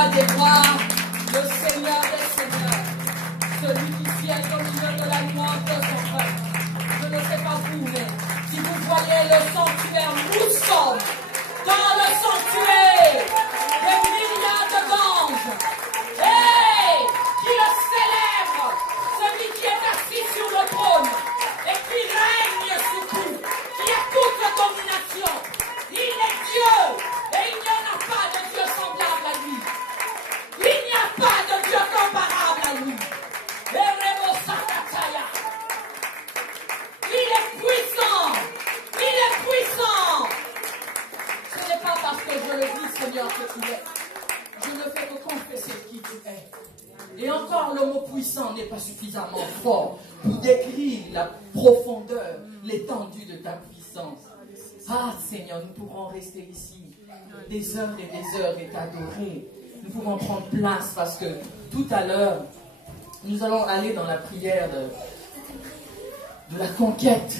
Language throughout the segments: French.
roi des rois, le Seigneur des seigneurs, celui qui siège au milieu de la nuance de son peuple. Je ne sais pas vous, mais si vous voyez le sanctuaire, nous sommes dans le sanctuaire des milliards de anges. Hey, qui le célèbre, celui qui est assis sur le trône et qui règne sur tout, qui a toute domination. Il est Dieu et il n'y en a pas de Dieu semblable à lui. Il n'y a pas de Dieu comparable à lui. Il est puissant. Il est puissant. Ce n'est pas parce que je le dis, Seigneur, que tu es. Je ne fais que confesser qui tu es. Et encore, le mot puissant n'est pas suffisamment fort pour décrire la profondeur, l'étendue de ta puissance. Ah, Seigneur, nous pourrons rester ici des heures et t'adorer. Nous pouvons prendre place parce que tout à l'heure, nous allons aller dans la prière de la conquête.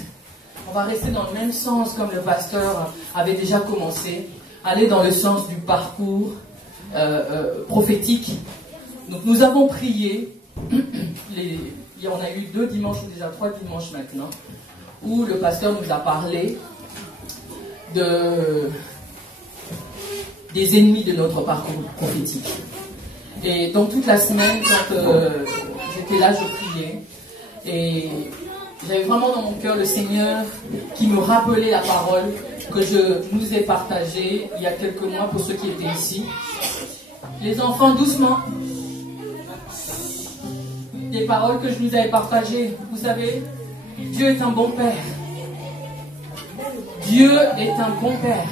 On va rester dans le même sens comme le pasteur avait déjà commencé, aller dans le sens du parcours prophétique. Donc nous avons prié, il y en a eu 2 dimanches ou déjà 3 dimanches maintenant, où le pasteur nous a parlé des ennemis de notre parcours prophétique. Et donc toute la semaine, quand j'étais là, je priais. Et j'avais vraiment dans mon cœur le Seigneur qui me rappelait la parole que je nous ai partagée il y a quelques mois pour ceux qui étaient ici. Les enfants, doucement. Des paroles que je nous avais partagées. Vous savez, Dieu est un bon Père. Dieu est un bon Père.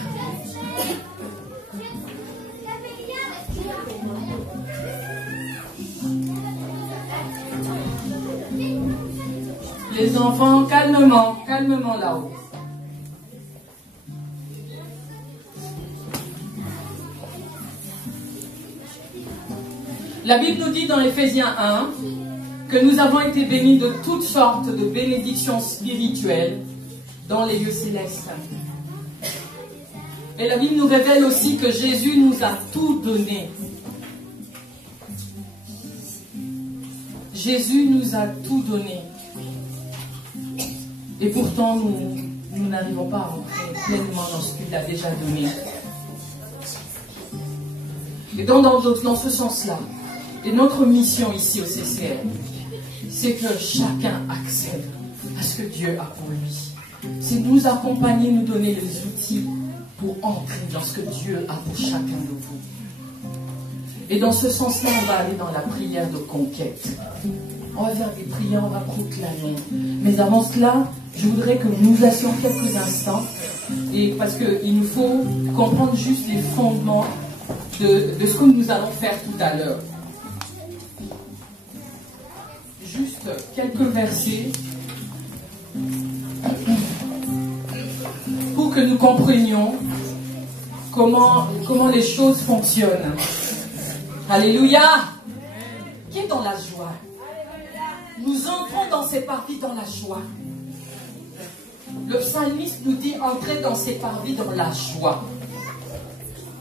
Les enfants, calmement, calmement là-haut. La Bible nous dit dans Éphésiens 1 que nous avons été bénis de toutes sortes de bénédictions spirituelles dans les lieux célestes. Et la Bible nous révèle aussi que Jésus nous a tout donné. Jésus nous a tout donné. Et pourtant, nous n'arrivons pas à rentrer pleinement dans ce qu'il a déjà donné. Et dans ce sens-là, et notre mission ici au CCR, c'est que chacun accède à ce que Dieu a pour lui. C'est nous accompagner, nous donner les outils pour entrer dans ce que Dieu a pour chacun de vous. Et dans ce sens-là, on va aller dans la prière de conquête. On va faire des prières, on va proclamer. Mais avant cela, je voudrais que nous assions quelques instants. Et parce qu'il nous faut comprendre juste les fondements de ce que nous allons faire tout à l'heure. Juste quelques versets pour que nous comprenions comment les choses fonctionnent. Alléluia! Qui est dans la joie? Nous entrons dans ses parvis dans la joie. Le psalmiste nous dit entrer dans ses parvis dans la joie.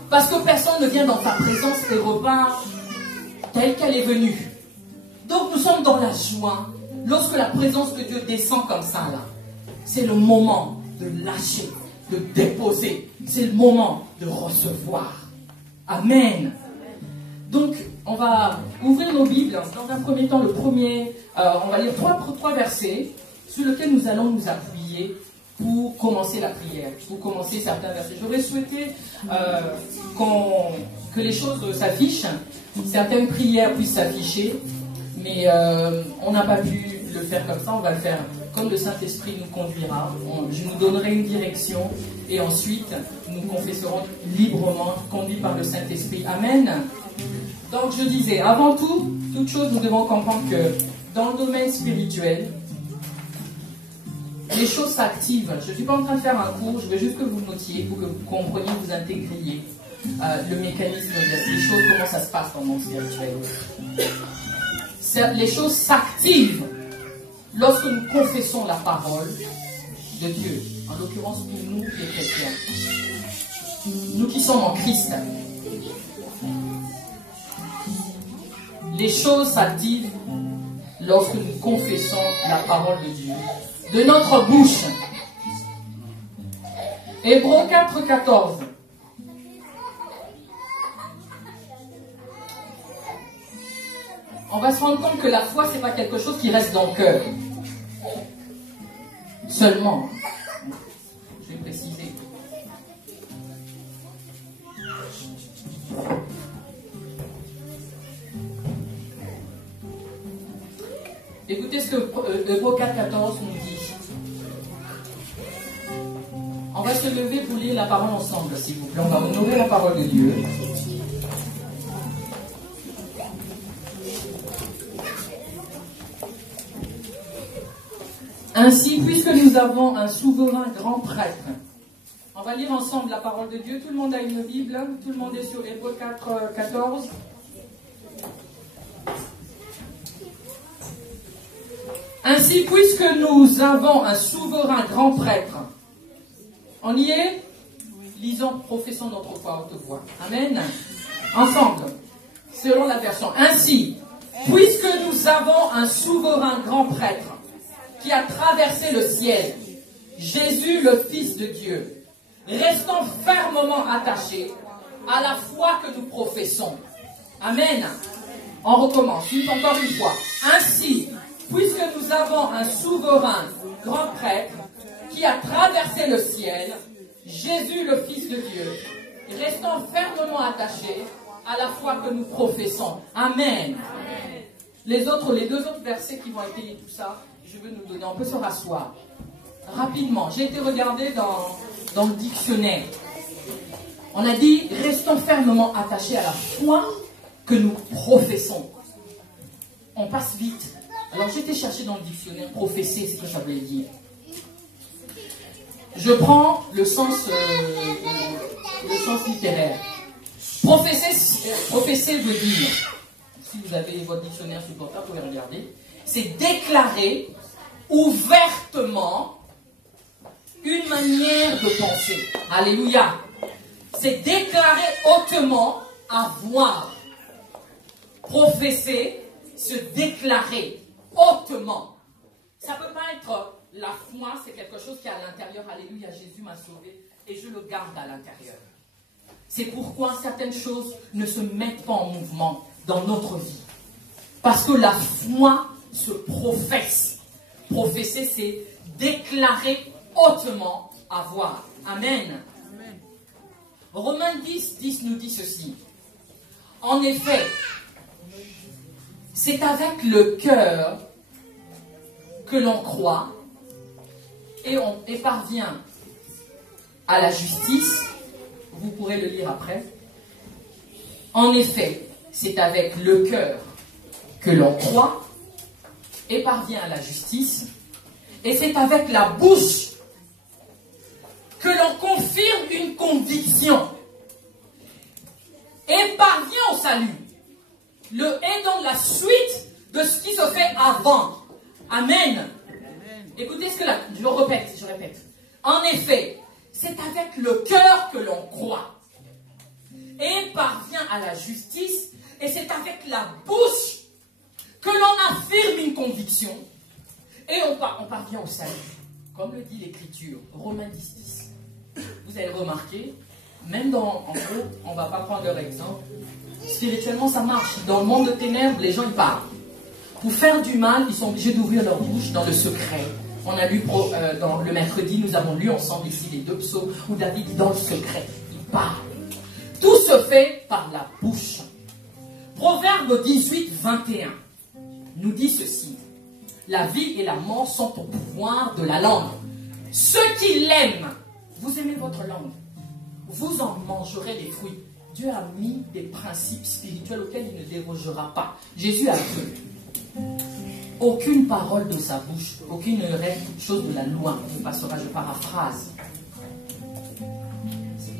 Parce que personne ne vient dans ta présence et repart telle qu'elle est venue. Donc nous sommes dans la joie. Lorsque la présence de Dieu descend comme ça là, c'est le moment de lâcher, de déposer. C'est le moment de recevoir. Amen. Donc, on va ouvrir nos Bibles. Dans un premier temps, on va lire trois versets sur lesquels nous allons nous appuyer pour commencer la prière, pour commencer certains versets. J'aurais souhaité que les choses s'affichent, certaines prières puissent s'afficher, mais on n'a pas pu le faire comme ça. On va le faire comme le Saint-Esprit nous conduira. Je nous donnerai une direction et ensuite nous confesserons librement, conduits par le Saint-Esprit. Amen. Donc je disais, avant toute chose, nous devons comprendre que dans le domaine spirituel, les choses s'activent. Je ne suis pas en train de faire un cours, je veux juste que vous notiez pour que vous compreniez, vous intégriez le mécanisme des choses, comment ça se passe dans le monde spirituel. Les choses s'activent lorsque nous confessons la parole de Dieu, en l'occurrence pour nous les chrétiens. Nous qui sommes en Christ. les choses s'activent lorsque nous confessons la parole de Dieu de notre bouche. Hébreux 4, 14. On va se rendre compte que la foi, ce n'est pas quelque chose qui reste dans le cœur. Seulement. Je vais préciser. Écoutez ce que Hébreux 4, 14 nous dit. On va se lever pour lire la parole ensemble, s'il vous plaît. On va honorer la parole de Dieu. Ainsi, puisque nous avons un souverain grand prêtre, on va lire ensemble la parole de Dieu. Tout le monde a une Bible, tout le monde est sur Hébreux 4, 14. Ainsi, puisque nous avons un souverain grand prêtre, on y est? Lisons, professons notre foi à haute voix. Amen. Ensemble, selon la version. Ainsi, puisque nous avons un souverain grand prêtre qui a traversé le ciel, Jésus le Fils de Dieu, restons fermement attachés à la foi que nous professons. Amen. On recommence, encore une fois. Ainsi, puisque nous avons un souverain grand prêtre qui a traversé le ciel, Jésus le Fils de Dieu, restons fermement attachés à la foi que nous professons. Amen. Les deux autres versets qui vont étayer tout ça, je veux nous donner. On peut se rasseoir. Rapidement, j'ai été regarder dans le dictionnaire. On a dit, restons fermement attachés à la foi que nous professons. On passe vite. Alors j'ai été chercher dans le dictionnaire, professer, c'est ce que ça veut dire. Je prends le sens littéraire. Professer veut dire, si vous avez votre dictionnaire sur portable, vous pouvez regarder, c'est déclarer ouvertement une manière de penser. Alléluia. C'est déclarer hautement avoir. Professer, se déclarer hautement. Ça ne peut pas être la foi, c'est quelque chose qui est à l'intérieur. Alléluia, Jésus m'a sauvé et je le garde à l'intérieur. C'est pourquoi certaines choses ne se mettent pas en mouvement dans notre vie. Parce que la foi se professe. Professer, c'est déclarer hautement avoir. Amen. Amen. Romains 10, 10 nous dit ceci. En effet, c'est avec le cœur que l'on croit et parvient à la justice. Vous pourrez le lire après. En effet, c'est avec le cœur que l'on croit et parvient à la justice. Et c'est avec la bouche que l'on confirme une conviction et parvient au salut. Le est dans la suite de ce qui se fait avant. Amen. Écoutez ce que là, je répète. En effet, c'est avec le cœur que l'on croit et parvient à la justice, et c'est avec la bouche que l'on affirme une conviction et on parvient au salut. Comme le dit l'Écriture, Romains 10, 10. Vous avez remarqué, même en gros, on ne va pas prendre leur exemple. Spirituellement, ça marche. Dans le monde de ténèbres, les gens ils parlent. Pour faire du mal, ils sont obligés d'ouvrir leur bouche dans le secret. On a lu dans le mercredi, nous avons lu ensemble ici les 2 psaumes où David dit dans le secret. Il parle. Tout se fait par la bouche. Proverbe 18, 21 nous dit ceci. La vie et la mort sont au pouvoir de la langue. Ceux qui l'aiment, vous aimez votre langue, vous en mangerez les fruits. Dieu a mis des principes spirituels auxquels il ne dérogera pas. Jésus a dit, aucune parole de sa bouche, aucune chose de la loi ne passera. Je paraphrase.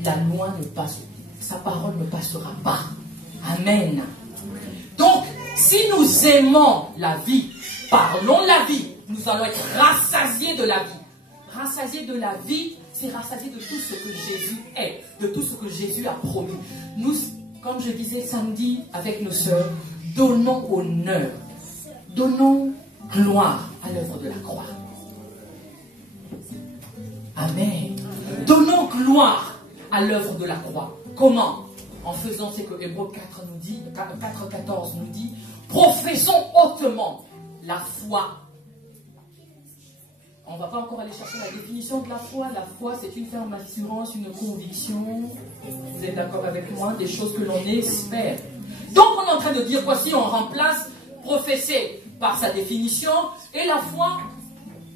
La loi ne passe, sa parole ne passera pas. Amen. Donc, si nous aimons la vie, parlons la vie, nous allons être rassasiés de la vie. Rassasiés de la vie, c'est rassasiés de tout ce que Jésus est, de tout ce que Jésus a promis. Nous, comme je disais samedi avec nos sœurs, Donnons honneur, donnons gloire à l'œuvre de la croix. Amen. Donnons gloire à l'œuvre de la croix. Comment? En faisant ce que Hébreux 4:14 nous dit, professons hautement la foi. On ne va pas encore aller chercher la définition de la foi. La foi, c'est une ferme assurance, une conviction. Vous êtes d'accord avec moi? Des choses que l'on espère. Donc on est en train de dire, voici, on remplace professer par sa définition et la foi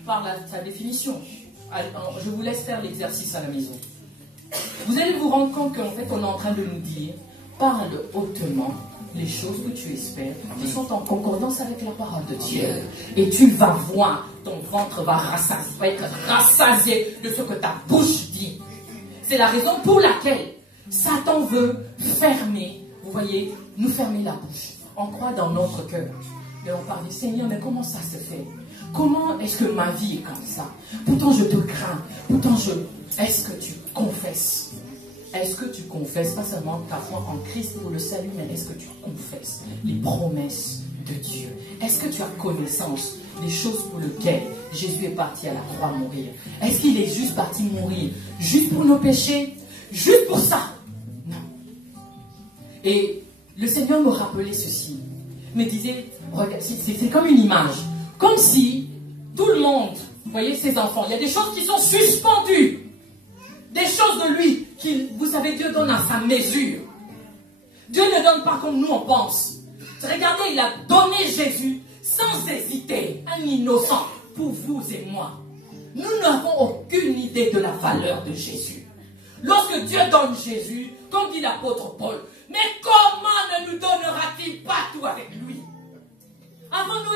par sa définition. Alors, je vous laisse faire l'exercice à la maison. Vous allez vous rendre compte qu'en fait, on est en train de nous dire, parle hautement les choses que tu espères, qui sont en concordance avec la parole de Dieu. Et tu vas voir, ton ventre va être rassasié de ce que ta bouche dit. C'est la raison pour laquelle Satan veut fermer, vous voyez, nous fermer la bouche. On croit dans notre cœur. Et on parle, Seigneur, mais comment ça se fait? Comment est-ce que ma vie est comme ça? Pourtant je te crains. Pourtant est-ce que tu confesses? Est-ce que tu confesses pas seulement ta foi en Christ pour le salut, mais est-ce que tu confesses les promesses de Dieu? Est-ce que tu as connaissance des choses pour lesquelles Jésus est parti à la croix mourir? Est-ce qu'il est juste parti mourir juste pour nos péchés? Juste pour ça? Non. Et le Seigneur me rappelait ceci. Me disait, regarde, c'est comme une image. Comme si tout le monde, vous voyez, ses enfants, il y a des choses qui sont suspendues. Des choses de lui, vous savez, Dieu donne à sa mesure. Dieu ne donne pas comme nous on pense. Regardez, il a donné Jésus sans hésiter, un innocent, pour vous et moi. Nous n'avons aucune idée de la valeur de Jésus. Lorsque Dieu donne Jésus, comme dit l'apôtre Paul, mais comment ne nous donnera-t-il pas tout avec lui? Avons-nous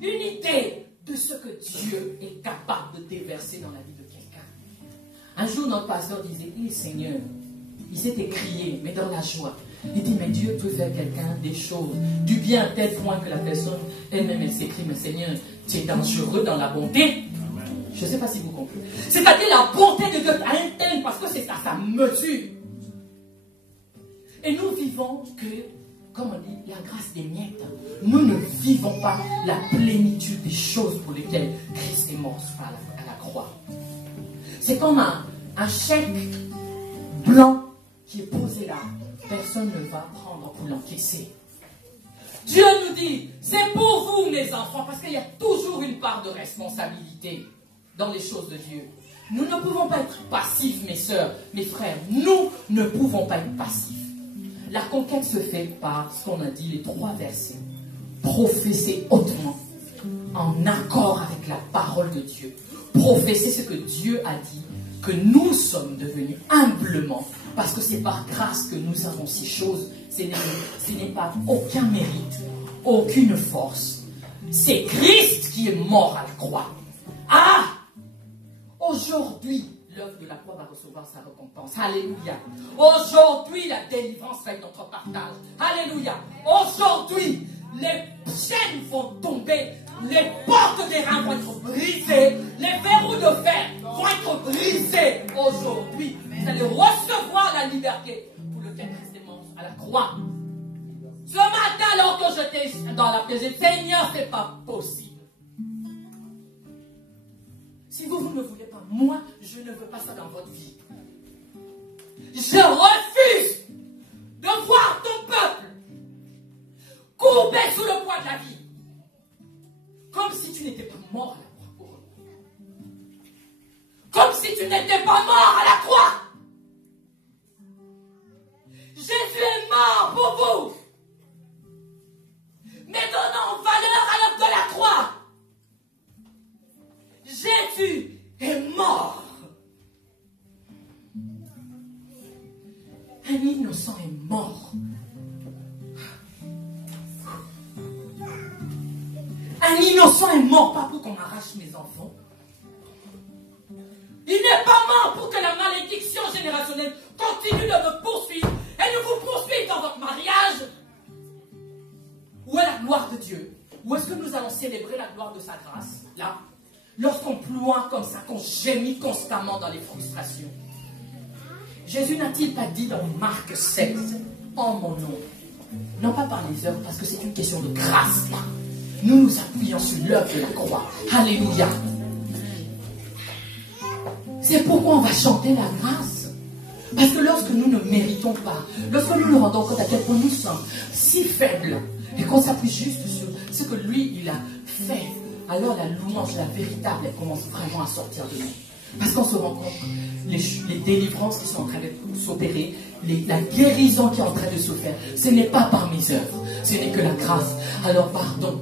une idée de ce que Dieu est capable de déverser dans la vie de quelqu'un? Un jour, notre pasteur disait, « Seigneur, il s'était crié, mais dans la joie. Il dit, mais Dieu peut faire quelqu'un des choses, du bien à tel point que la personne elle-même, elle s'écrit, mais Seigneur, tu es dangereux dans la bonté. » Je ne sais pas si vous comprenez. C'est-à-dire la bonté de Dieu à un tel, parce que c'est à sa mesure. Et nous vivons que, comme on dit, la grâce des miettes. Nous ne vivons pas la plénitude des choses pour lesquelles Christ est mort à la croix. C'est comme un chèque blanc qui est posé là. Personne ne va prendre pour l'encaisser. Dieu nous dit, c'est pour vous mes enfants, parce qu'il y a toujours une part de responsabilité dans les choses de Dieu. Nous ne pouvons pas être passifs, mes sœurs, mes frères. Nous ne pouvons pas être passifs. La conquête se fait par ce qu'on a dit, les 3 versets. Professer hautement, en accord avec la parole de Dieu. Professer ce que Dieu a dit, que nous sommes devenus humblement, parce que c'est par grâce que nous avons ces choses. Ce n'est pas aucun mérite, aucune force. C'est Christ qui est mort à la croix. Ah! Aujourd'hui, l'œuvre de la croix va recevoir sa récompense. Alléluia. Aujourd'hui, la délivrance va être notre partage. Alléluia. Aujourd'hui, les chaînes vont tomber, les portes des reins vont être brisées, les verrous de fer vont être brisés. Aujourd'hui, vous allez recevoir la liberté pour lequel Christ est mort à la croix. Ce matin, alors que j'étais dans la prière, Seigneur, c'est pas possible. Si vous ne voulez pas, moi, je ne veux pas ça dans votre vie. Je refuse de voir ton peuple courbé sous le poids de la vie. Comme si tu n'étais pas mort à la croix. Comme si tu n'étais pas mort à la croix. Jésus est mort pour vous. Mais donnons valeur à l'œuvre de la croix. Jésus est mort. Un innocent est mort. Un innocent est mort pas pour qu'on m'arrache mes enfants. Il n'est pas mort pour que la malédiction générationnelle continue de me poursuivre et de vous poursuivre dans votre mariage. Où est la gloire de Dieu? Où est-ce que nous allons célébrer la gloire de sa grâce? Là. Lorsqu'on ploie comme ça, qu'on gémit constamment dans les frustrations. Jésus n'a-t-il pas dit dans Marc 7, en mon nom, Non pas par les œuvres, parce que c'est une question de grâce là. Nous nous appuyons sur l'œuvre de la croix. Alléluia. C'est pourquoi on va chanter la grâce. Parce que lorsque nous ne méritons pas, lorsque nous nous rendons compte à quel point nous sommes si faibles, et qu'on s'appuie juste sur ce que lui, il a fait, alors la louange, la véritable, elle commence vraiment à sortir de nous. Parce qu'on se rend compte que les délivrances qui sont en train de s'opérer, la guérison qui est en train de se faire, ce n'est pas par mes œuvres, ce n'est que la grâce. Alors pardon,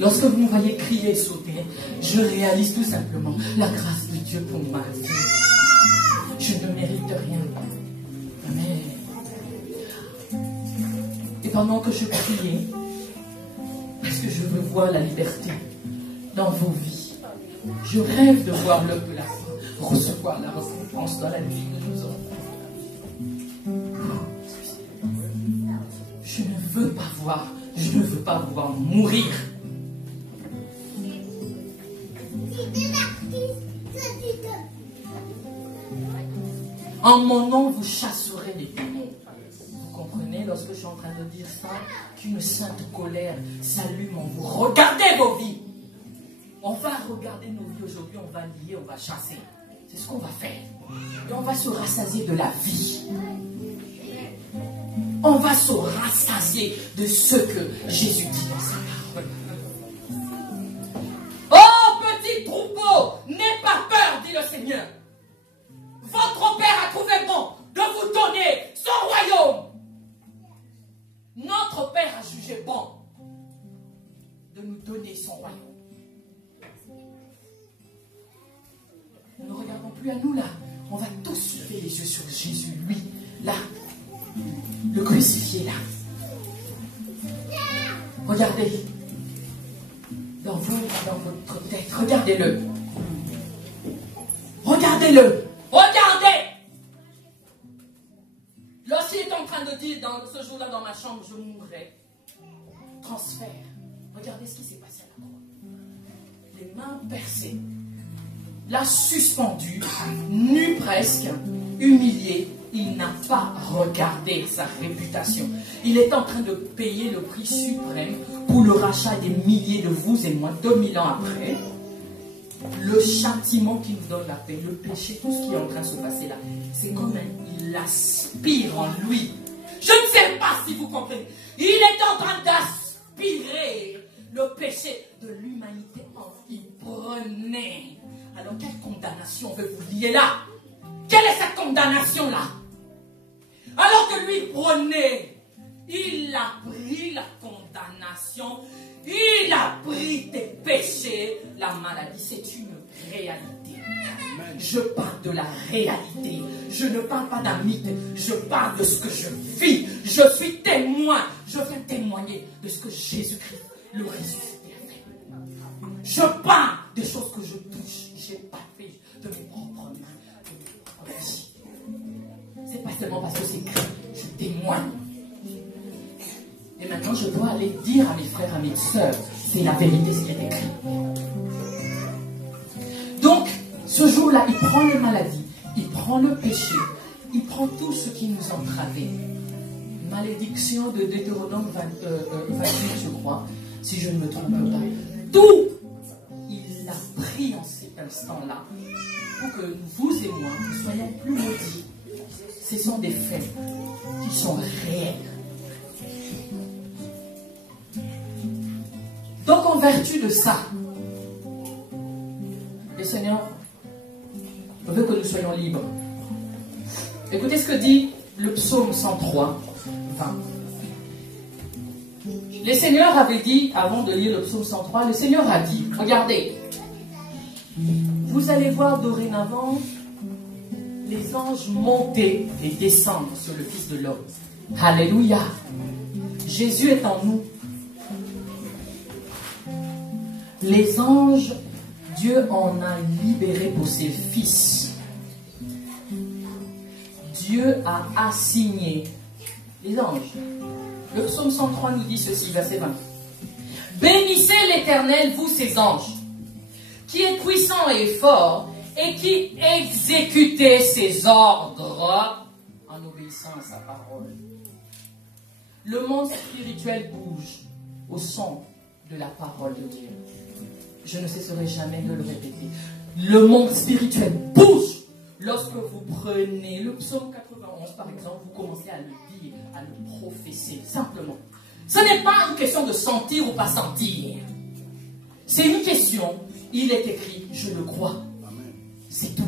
lorsque vous me voyez crier et sauter, je réalise tout simplement la grâce de Dieu pour ma vie. Je ne mérite rien. Amen. Et pendant que je priais, parce que je veux voir la liberté dans vos vies, je rêve de voir l'œuvre de la foi recevoir la récompense dans la vie de nos enfants. Je ne veux pas voir mourir. En mon nom, vous chasserez les démons. Vous comprenez, lorsque je suis en train de dire ça, qu'une sainte colère s'allume en vous. Regardez vos vies. On va regarder nos vies aujourd'hui, on va lier, on va chasser. C'est ce qu'on va faire. Et on va se rassasier de la vie. On va se rassasier de ce que Jésus dit dans sa parole. Oh, petit troupeau, n'aie pas peur, dit le Seigneur. Votre Père a trouvé bon de vous donner son royaume. Notre Père a jugé bon de nous donner son royaume. Nous ne regardons plus à nous là. On va tous lever les yeux sur Jésus, lui, là. Le crucifié là. Regardez. Dans vous, dans votre tête. Regardez-le. Regardez-le. Regardez. Lorsqu'il est en train de dire dans ce jour-là dans ma chambre, je mourrai. Transfert. Regardez ce qui s'est passé à la croix. Les mains percées. L'a suspendu, nu presque, humilié. Il n'a pas regardé sa réputation. Il est en train de payer le prix suprême pour le rachat des milliers de vous et moi, 2000 ans après. Le châtiment qui nous donne la paix, le péché, tout ce qui est en train de se passer là, c'est comme il aspire en lui. Je ne sais pas si vous comprenez. Il est en train d'aspirer le péché de l'humanité en il prenait. Alors quelle condamnation veut vous lier là? Quelle est cette condamnation là? Alors que lui prenait, il a pris la condamnation, il a pris tes péchés, la maladie, c'est une réalité. Je parle de la réalité. Je ne parle pas d'un mythe. Je parle de ce que je vis. Je suis témoin. Je viens témoigner de ce que Jésus-Christ, le ressuscité, a fait. Je parle des choses que je touche. Je n'ai pas fait de mes propres mains, de mes propres vies. C'est pas seulement parce que c'est écrit. Je témoigne. Et maintenant, je dois aller dire à mes frères, à mes sœurs, c'est la vérité ce qui est écrit. Donc, ce jour-là, il prend les maladies, il prend le péché, il prend tout ce qui nous entravait. Malédiction de Deutéronome 28, je crois, si je ne me trompe pas. Tout, il l'a pris en cet instant-là, pour que vous et moi, nous soyons plus maudits. Ce sont des faits qui sont réels. Donc, en vertu de ça, le Seigneur veut que nous soyons libres. Écoutez ce que dit le psaume 103, 20. Le Seigneur avait dit, avant de lire le psaume 103, le Seigneur a dit, regardez, vous allez voir dorénavant les anges monter et descendre sur le Fils de l'homme. Alléluia. Jésus est en nous. Les anges, Dieu en a libéré pour ses fils. Dieu a assigné les anges. Le psaume 103 nous dit ceci, verset 20. Bénissez l'Éternel, vous ses anges, qui est puissant et fort, et qui exécutez ses ordres en obéissant à sa parole. Le monde spirituel bouge au son de la parole de Dieu. Je ne cesserai jamais de le répéter. Le monde spirituel bouge lorsque vous prenez le psaume 91, par exemple, vous commencez à le dire, à le prophétiser, simplement. Ce n'est pas une question de sentir ou pas sentir. C'est une question, il est écrit, je le crois. C'est tout.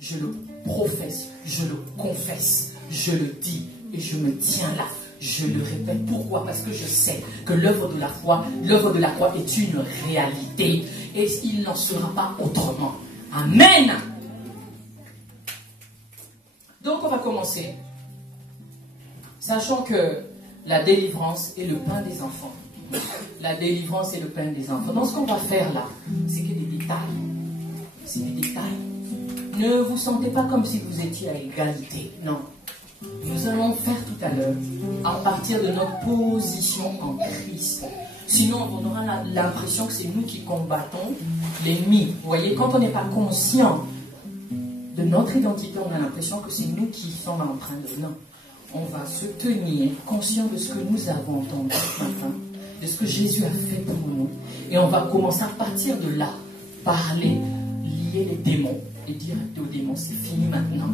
Je le professe, je le confesse, je le dis et je me tiens là. Je le répète. Pourquoi? Parce que je sais que l'œuvre de la croix est une réalité et il n'en sera pas autrement. Amen. Donc on va commencer, sachant que la délivrance est le pain des enfants. La délivrance est le pain des enfants. Donc ce qu'on va faire là, c'est que des détails. C'est des détails. Ne vous sentez pas comme si vous étiez à égalité. Non. Nous allons faire tout à l'heure à partir de notre position en Christ. Sinon, on aura l'impression que c'est nous qui combattons l'ennemi. Vous voyez, quand on n'est pas conscient de notre identité, on a l'impression que c'est nous qui sommes en train de... Non. On va se tenir conscient de ce que nous avons entendu ce matin, de ce que Jésus a fait pour nous. Et on va commencer à partir de là, parler, lier les démons et dire aux démons, c'est fini maintenant.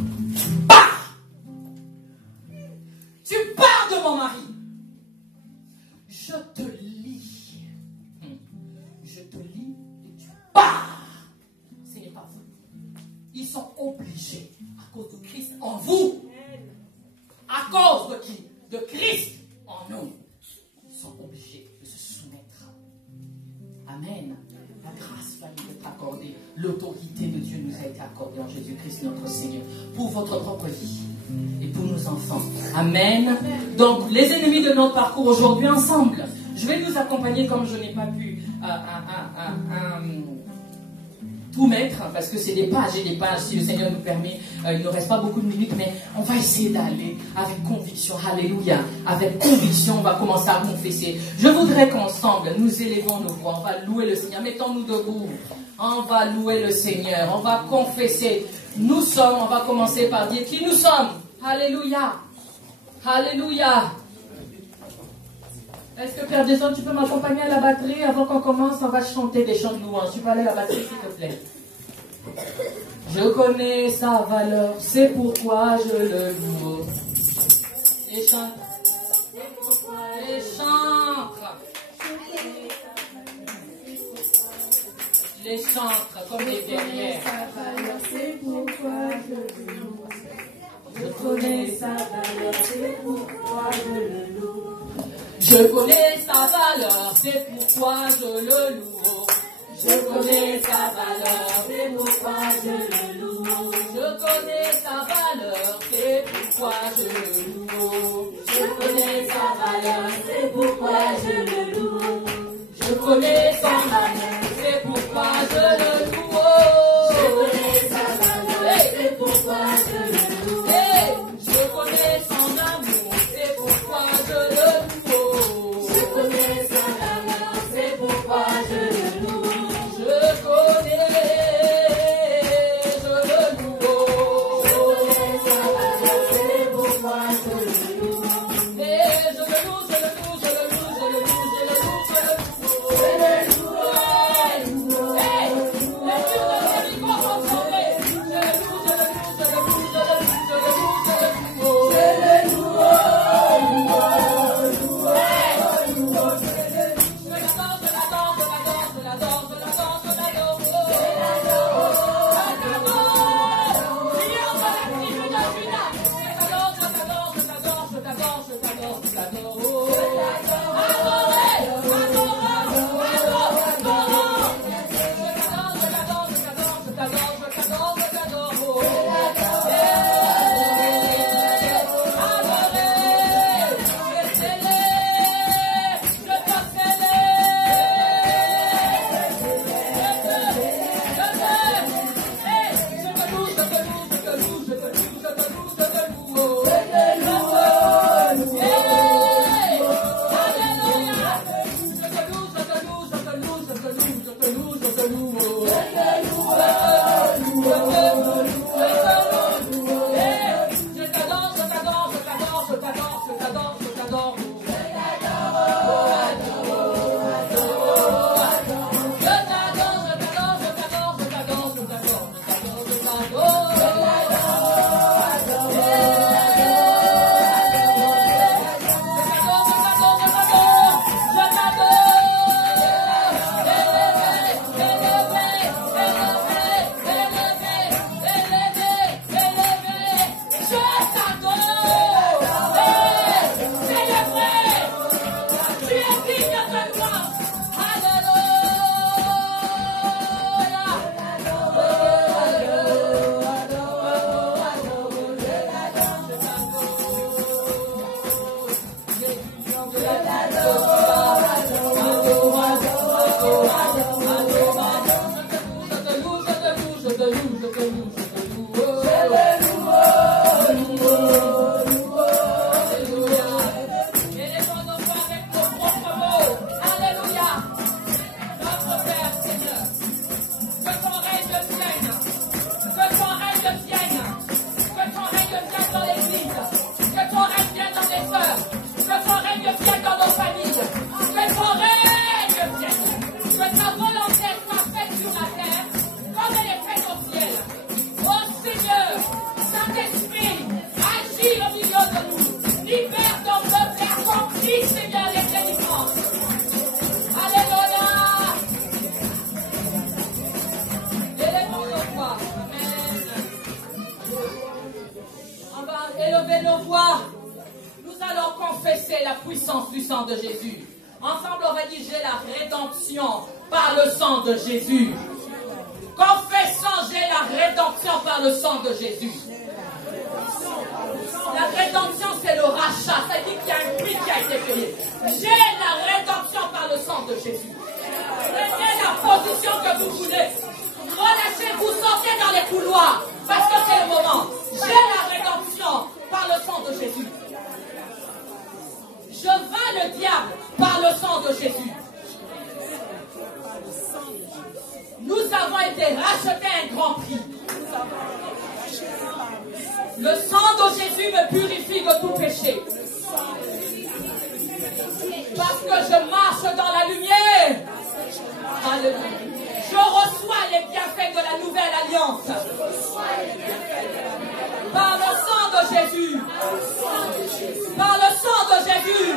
Tu pars de mon mari. Je te lis. Je te lis et tu pars. Ce n'est pas vous. Ils sont obligés, à cause de Christ en vous. À cause de qui? De Christ en nous. Ils sont obligés de se soumettre. Amen. La grâce va nous être accordée. L'autorité de Dieu nous a été accordée en Jésus-Christ notre Seigneur. Pour votre propre vie. Et pour nos enfants. Amen. Donc, les ennemis de notre parcours aujourd'hui ensemble. Je vais nous accompagner comme je n'ai pas pu tout mettre, parce que c'est des pages et des pages, si le Seigneur nous permet, il ne reste pas beaucoup de minutes, mais on va essayer d'aller avec conviction. Alléluia. Avec conviction, on va commencer à confesser. Je voudrais qu'ensemble, nous élevons nos voix. On va louer le Seigneur. Mettons-nous debout. On va louer le Seigneur. On va confesser. Nous sommes, on va commencer par dire qui nous sommes. Alléluia. Alléluia. Est-ce que Père Jason, tu peux m'accompagner à la batterie avant qu'on commence? On va chanter des chants de louange. Tu peux aller à la batterie, s'il te plaît. Je connais sa valeur, c'est pourquoi je le loue. Les chantres. Les chantres. Les chantres, comme les guerrières. C'est pourquoi je le loue. Je connais sa valeur, c'est pourquoi je le loue. Je connais sa valeur, c'est pourquoi je le loue. Je connais sa valeur, c'est pourquoi je le loue. Je connais sa valeur, c'est pourquoi je le loue. Je connais sa valeur, c'est pourquoi je le loue. Je connais son amour, c'est pourquoi je le loue. Je connais sa valeur, c'est pourquoi je le loue. Je connais son amour, c'est pourquoi je le loue. Je connais sa valeur, c'est pourquoi je le loue. Je connais, je le loue. Je connais sa valeur, c'est pourquoi je le loue. Et je le loue, je le loue, je le loue, je le loue, je le loue, je le loue. Je le loue, Hey, les dieux de Jéricho sont sauvés. Je le loue, je le loue, je le loue, je le loue, je le loue, je le loue. je le loue. De Jésus. Ensemble, on va dire j'ai la rédemption par le sang de Jésus. Confessons, j'ai la rédemption par le sang de Jésus. La rédemption, c'est le rachat. Ça dit qu'il y a un prix qui a été payé. J'ai la rédemption par le sang de Jésus. Prenez la position que vous voulez. Relâchez-vous, sortez dans les couloirs. Parce que c'est le moment. J'ai la rédemption par le sang de Jésus. Je vins le diable par le sang de Jésus. Nous avons été rachetés à un grand prix. Le sang de Jésus me purifie de tout péché. Parce que je marche dans la lumière. Alléluia. Je reçois les bienfaits de la nouvelle alliance. Par le sang de Jésus. Par le sang de Jésus.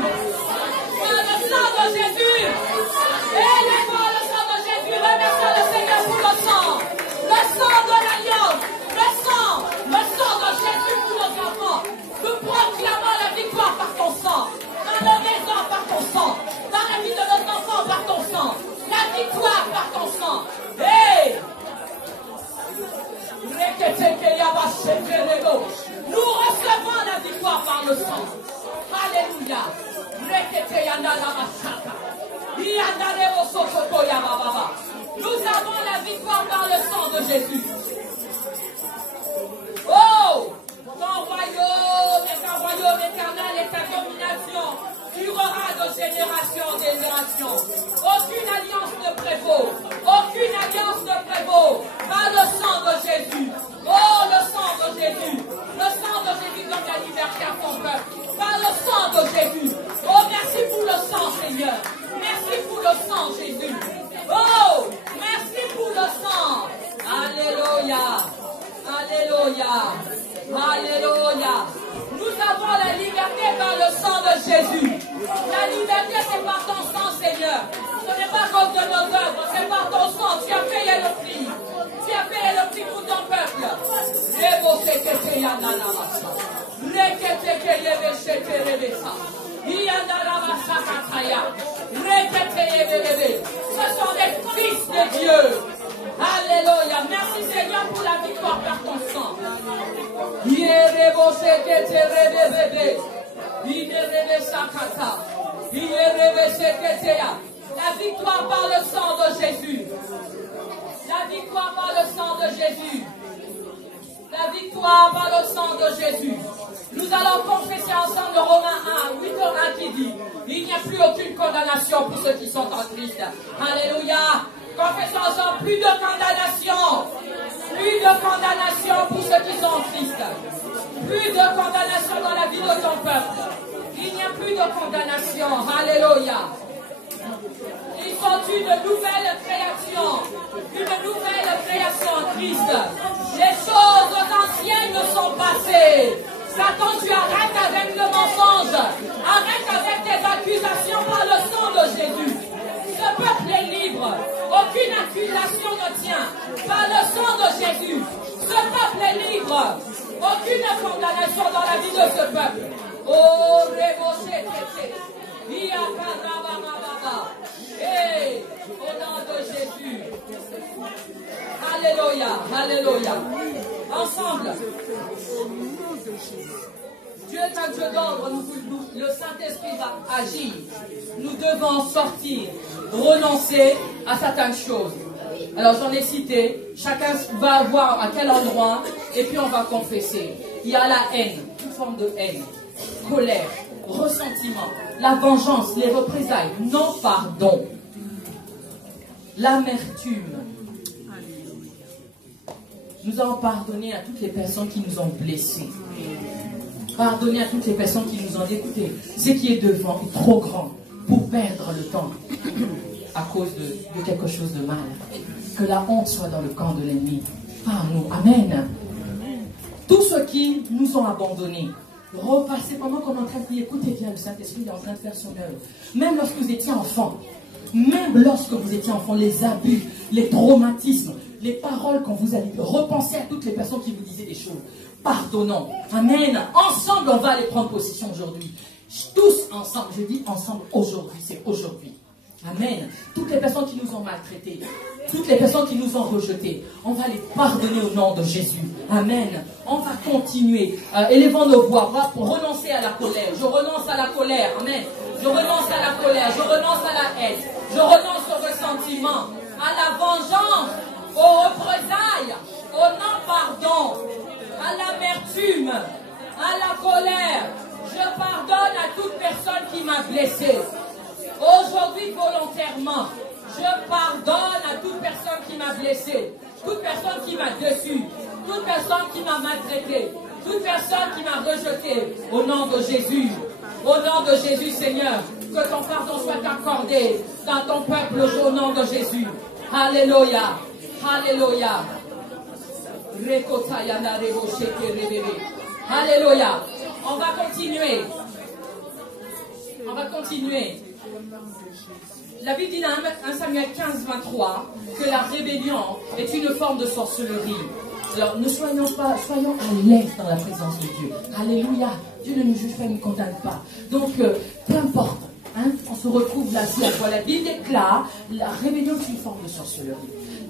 Par le sang de Jésus. Élève-moi le sang de Jésus. Remercie le Seigneur pour le sang. Le sang de l'alliance. Le sang de Jésus pour nos enfants. Nous proclamons la victoire par ton sang. Dans nos maisons par ton sang. Dans la vie de nos enfants par ton sang. La victoire par ton sang. Hey! Nous recevons la victoire par le sang. Alléluia. Nous avons la victoire par le sang de Jésus. Oh! Ton royaume éternel et ta domination durera de génération en génération. Aucune alliance ne prévaut. Aucune alliance ne prévaut. Par le sang de Jésus. Oh, le sang de Jésus. Le sang de Jésus donne la liberté à ton peuple. Par le sang de Jésus. Oh, merci pour le sang, Seigneur. Merci pour le sang, Jésus. Oh, merci pour le sang. Alléluia. Alléluia. Alléluia. Nous avons la liberté par le sang de Jésus. La liberté, c'est par ton sang, Seigneur. Ce n'est pas à cause de nos œuvres, c'est par ton sang. Tu as payé le prix. Tu as payé le prix pour ton peuple. Ce sont les fils de Dieu. Alléluia. Merci Seigneur pour la victoire par ton sang. La victoire par le sang de Jésus. La victoire par le sang de Jésus. La victoire par le sang de Jésus. Nous allons confesser ensemble Romains 1, 8 qui dit: il n'y a plus aucune condamnation pour ceux qui sont en Christ. Alléluia. Confessons ensemble: plus de condamnation. Plus de condamnation pour ceux qui sont en Christ. Plus de condamnation dans la vie de ton peuple. Il n'y a plus de condamnation. Alléluia. Ils sont une nouvelle création. Une nouvelle création en Christ. Les choses anciennes sont passées. Satan, tu arrêtes avec le mensonge. Arrête avec tes accusations par le sang de Jésus. Ce peuple est libre. Aucune accusation ne tient. Par le sang de Jésus. Ce peuple est libre. Aucune condamnation dans la vie de ce peuple. Oh, hey, au nom de Jésus. Alléluia, alléluia. Ensemble. Dieu est un Dieu d'ordre, le Saint-Esprit va agir. Nous devons sortir, renoncer à certaines choses. Alors j'en ai cité, chacun va voir à quel endroit, et puis on va confesser. Il y a la haine, toute forme de haine, colère, ressentiment, la vengeance, les représailles, non pardon, l'amertume. Nous allons pardonner à toutes les personnes qui nous ont blessés. Pardonner à toutes les personnes qui nous ont écoutés. Ce qui est devant est trop grand pour perdre le temps à cause de quelque chose de mal. Que la honte soit dans le camp de l'ennemi. Pas nous. Amen. Tous ceux qui nous ont abandonnés, repassez pendant qu'on est en train de dire, écoutez bien, le Saint-Esprit est en train de faire son œuvre. Même lorsque vous étiez enfant, les abus, les traumatismes, les paroles qu'on vous a dit, repensez à toutes les personnes qui vous disaient des choses. Pardonnons. Amen. Ensemble, on va aller prendre position aujourd'hui. Tous ensemble. Je dis ensemble aujourd'hui. C'est aujourd'hui. Amen. Toutes les personnes qui nous ont maltraités, toutes les personnes qui nous ont rejetés, on va les pardonner au nom de Jésus. Amen. On va continuer. Élevons nos voix. On va renoncer à la colère. Je renonce à la colère. Amen. Je renonce à la colère. Je renonce à la haine. Je renonce au ressentiment, à la vengeance, aux représailles, au non-pardon, à l'amertume, à la colère. Je pardonne à toute personne qui m'a blessé. Aujourd'hui, volontairement, je pardonne à toute personne qui m'a blessé, toute personne qui m'a déçu, toute personne qui m'a maltraité, toute personne qui m'a rejeté. Au nom de Jésus, Seigneur, que ton pardon soit accordé dans ton peuple au nom de Jésus. Alléluia, alléluia. Alléluia. On va continuer. La Bible dit dans 1 Samuel 15, 23 que la rébellion est une forme de sorcellerie. Alors ne soyons à l'aise dans la présence de Dieu. Alléluia. Dieu ne nous juge pas, il ne nous condamne pas. Donc, peu importe. On se retrouve là, si la Bible déclare, la rébellion est une forme de sorcellerie.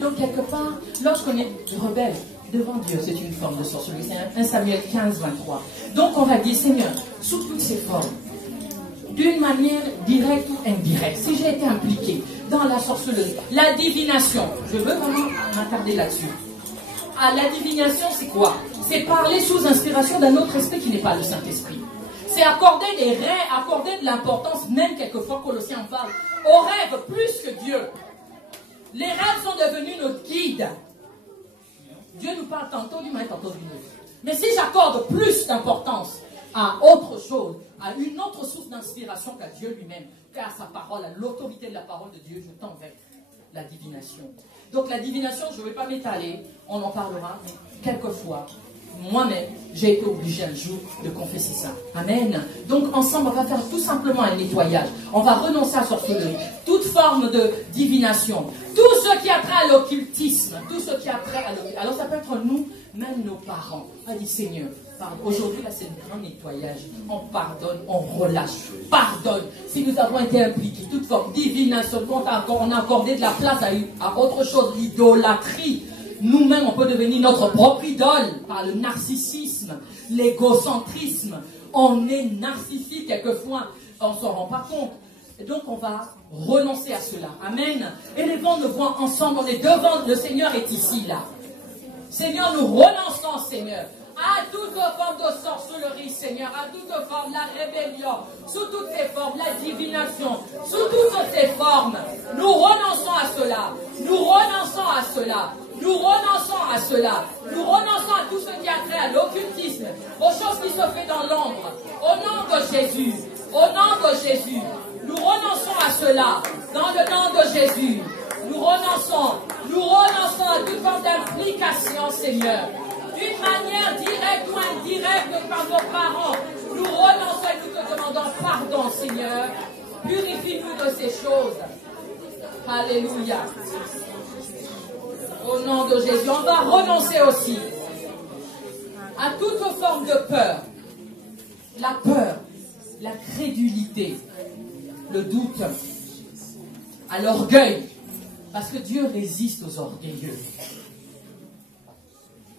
Donc, quelque part, lorsqu'on est rebelle devant Dieu, c'est une forme de sorcellerie. C'est 1 Samuel 15, 23. Donc, on va dire, Seigneur, sous toutes ces formes, d'une manière directe ou indirecte, si j'ai été impliqué dans la sorcellerie, la divination, je veux vraiment m'attarder là-dessus. La divination, c'est quoi? C'est parler sous inspiration d'un autre esprit qui n'est pas le Saint-Esprit. C'est accorder des rêves, accorder de l'importance, même quelquefois Colossiens en parle, aux rêves plus que Dieu. Les rêves sont devenus notre guide. Dieu nous parle tantôt d'une manière, tantôt d'une autre. Mais si j'accorde plus d'importance à autre chose, à une autre source d'inspiration qu'à Dieu lui-même, qu'à sa parole, à l'autorité de la parole de Dieu, je tends vers la divination. Donc la divination, je ne vais pas m'étaler, on en parlera, mais quelquefois, moi-même, j'ai été obligé un jour de confesser ça. Amen. Donc ensemble, on va faire tout simplement un nettoyage. On va renoncer à sorcellerie, toute forme de divination, tout ce qui a trait à l'occultisme, tout ce qui a trait à l'occultisme. Alors ça peut être nous, même nos parents. On dit Seigneur, pardon. Aujourd'hui, là, c'est un grand nettoyage. On pardonne, on relâche. Pardonne. Si nous avons été impliqués, toute forme de divination, on a accordé de la place à autre chose, l'idolâtrie. Nous-mêmes, on peut devenir notre propre idole par le narcissisme, l'égocentrisme. On est narcissique quelquefois, on ne s'en rend pas compte. Et donc, on va renoncer à cela. Amen. Élevons nos voix ensemble. On est devant, le Seigneur est ici, là. Seigneur, nous renonçons, Seigneur, à toute forme de sorcellerie, Seigneur, à toute forme, la rébellion, sous toutes ces formes, la divination, sous toutes ces formes. Nous renonçons à cela. Nous renonçons à cela. Nous renonçons à cela. Nous renonçons à tout ce qui a trait à l'occultisme, aux choses qui se font dans l'ombre. Au nom de Jésus. Au nom de Jésus. Nous renonçons à cela. Dans le nom de Jésus. Nous renonçons. Nous renonçons à toute forme d'implication, Seigneur. D'une manière directe ou indirecte par nos parents. Nous renonçons et nous te demandons pardon, Seigneur. Purifie-nous de ces choses. Alléluia. Au nom de Jésus, on va renoncer aussi à toute forme de peur. La peur, la crédulité, le doute, à l'orgueil. Parce que Dieu résiste aux orgueilleux.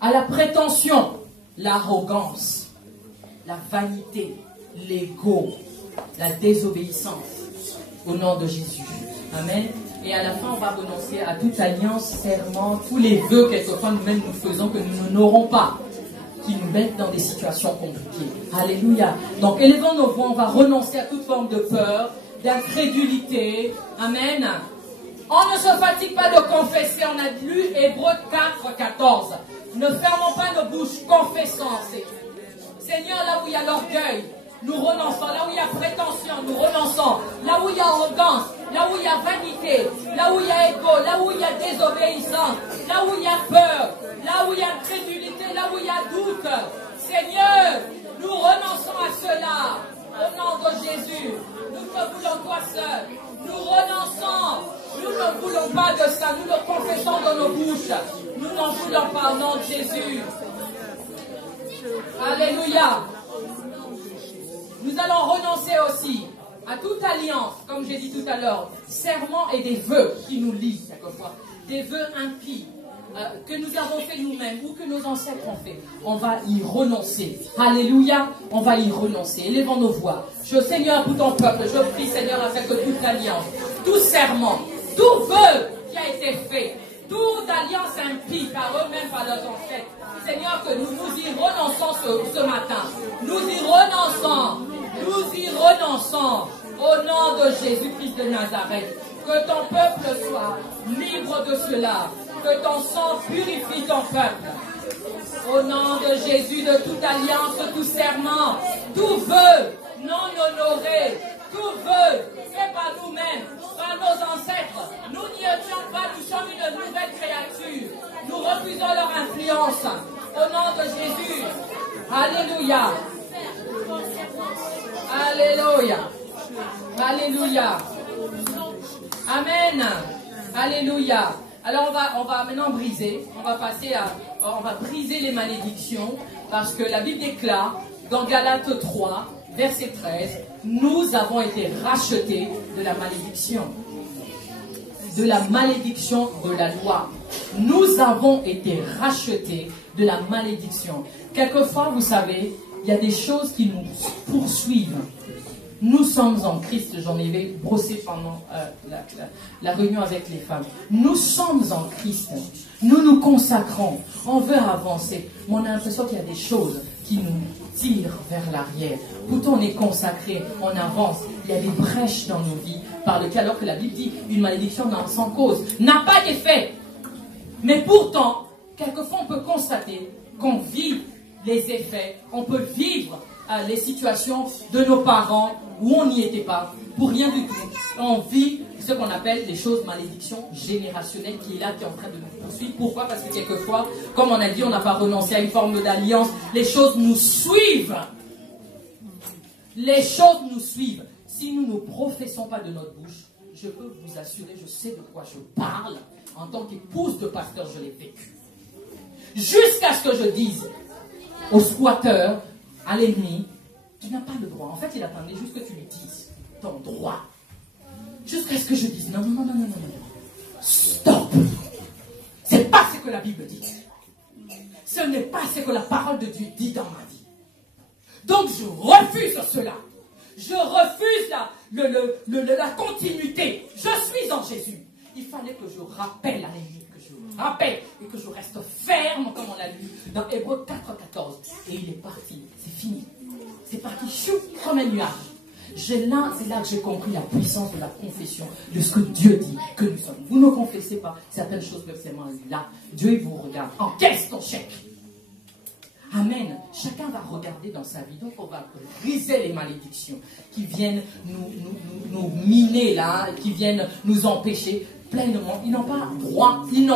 À la prétention, l'arrogance, la vanité, l'ego, la désobéissance. Au nom de Jésus. Amen. Et à la fin, on va renoncer à toute alliance, serment, tous les vœux quelquefois nous-mêmes nous faisons que nous n'aurons pas, qui nous mettent dans des situations compliquées. Alléluia. Donc, élevons nos voix, on va renoncer à toute forme de peur, d'incrédulité. Amen. On ne se fatigue pas de confesser. On a lu Hébreux 4, 14. Ne fermons pas nos bouches, confessons. Seigneur, là où il y a l'orgueil, nous renonçons. Là où il y a prétention, nous renonçons. Là où il y a arrogance, là où il y a vanité, là où il y a égo, là où il y a désobéissance, là où il y a peur, là où il y a incrédulité, là où il y a doute. Seigneur, nous renonçons à cela. Au nom de Jésus, nous ne voulons toi seul. Nous renonçons. Nous ne voulons pas de ça. Nous le confessons dans nos bouches. Nous n'en voulons pas au nom de Jésus. Alléluia. Nous allons renoncer aussi à toute alliance, comme j'ai dit tout à l'heure, serments et des vœux qui nous lient quelquefois, des vœux impies que nous avons fait nous-mêmes ou que nos ancêtres ont fait. On va y renoncer. Alléluia, on va y renoncer. Élevons nos voix. Seigneur, pour ton peuple, je prie, Seigneur, afin que toute alliance, tout serment, tout vœu qui a été fait, toute alliance impie par eux-mêmes, par leurs ancêtres, Seigneur, que nous y renonçons ce matin. Nous y renonçons. Nous y renonçons. Au nom de Jésus-Christ de Nazareth. Que ton peuple soit libre de cela. Que ton sang purifie ton peuple. Au nom de Jésus, de toute alliance, tout serment, tout vœu non honoré, tout vœu fait par nous-mêmes, par nos ancêtres. Nous n'y étions pas, nous sommes une nouvelle créature. Nous refusons leur influence. Au nom de Jésus. Alléluia. Alléluia. Alléluia. Amen. Alléluia. Alors on va maintenant briser. On va briser les malédictions parce que la Bible déclare dans Galates 3, verset 13, nous avons été rachetés de la malédiction. De la malédiction de la loi. Nous avons été rachetés de la malédiction. Quelquefois, vous savez, il y a des choses qui nous poursuivent. Nous sommes en Christ, j'en ai brossé pendant la réunion avec les femmes. Nous sommes en Christ. Nous nous consacrons. On veut avancer. Mais on a l'impression qu'il y a des choses qui nous tirent vers l'arrière. Pourtant, on est consacré, on avance. Il y a des brèches dans nos vies par lesquelles, alors que la Bible dit, une malédiction sans cause n'a pas d'effet. Mais pourtant, quelquefois, on peut constater qu'on vit les effets, on peut vivre les situations de nos parents où on n'y était pas, pour rien du tout. On vit ce qu'on appelle les choses malédictions générationnelles qui est là, qui est en train de nous poursuivre. Pourquoi? Parce que quelquefois, comme on a dit, on n'a pas renoncé à une forme d'alliance. Les choses nous suivent. Les choses nous suivent. Si nous ne professons pas de notre bouche, je peux vous assurer, je sais de quoi je parle. En tant qu'épouse de pasteur, je l'ai vécu. Jusqu'à ce que je dise au squatteur, à l'ennemi, tu n'as pas le droit. En fait, il attendait juste que tu lui dises ton droit. Jusqu'à ce que je dise non. Stop. C'est pas ce que la Bible dit. Ce n'est pas ce que la parole de Dieu dit dans ma vie. Donc je refuse cela. Je refuse la continuité. Je suis en Jésus. Il fallait que je rappelle à l'ennemi, que je rappelle et que je reste ferme, comme on l'a lu dans Hébreux 4, 14. Et il est parti. C'est fini. C'est parti chou, comme un nuage. C'est là que j'ai compris la puissance de la confession, de ce que Dieu dit que nous sommes. Vous ne confessez pas certaines choses personnellement là. Dieu vous regarde. Encaisse ton chèque. Amen. Chacun va regarder dans sa vie. Donc on va briser les malédictions qui viennent nous miner là, qui viennent nous empêcher pleinement. Ils n'ont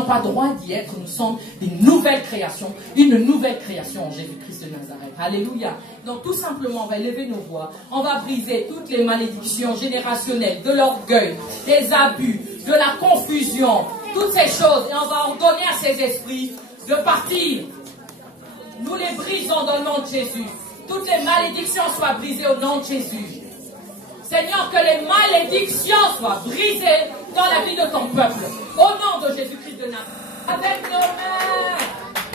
pas droit d'y être. Nous sommes des nouvelles créations, une nouvelle création en Jésus-Christ de Nazareth. Alléluia. Donc tout simplement, on va élever nos voix. On va briser toutes les malédictions générationnelles, de l'orgueil, des abus, de la confusion, toutes ces choses. Et on va ordonner à ces esprits de partir. Nous les brisons dans le nom de Jésus. Toutes les malédictions soient brisées au nom de Jésus. Seigneur, que les malédictions soient brisées dans la vie de ton peuple. Au nom de Jésus-Christ de Nazareth. Avec nos mains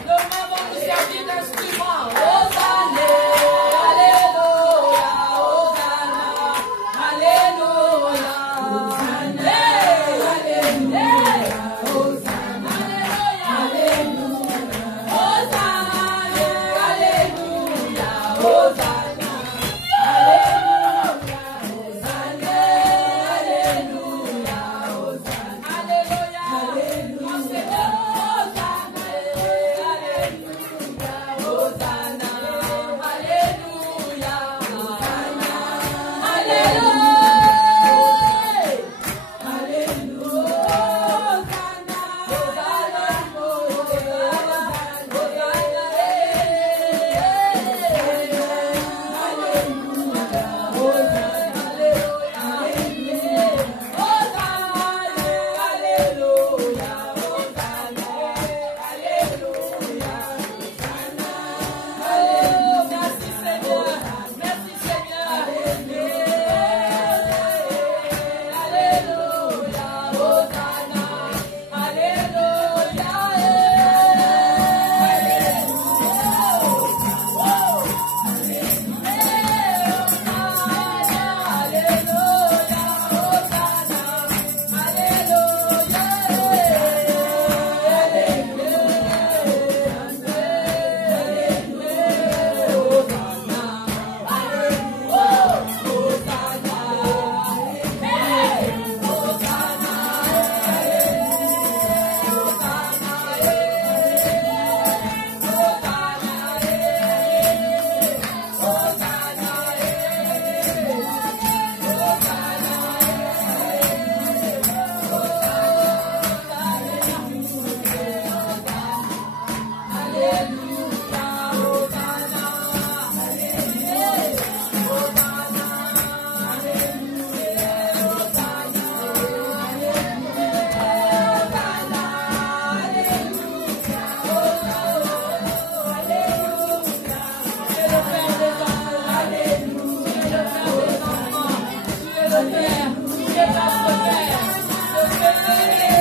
vont nous servir d'instruments. Oh, allez, allez. Père. Tu es notre Père. Je te bénis.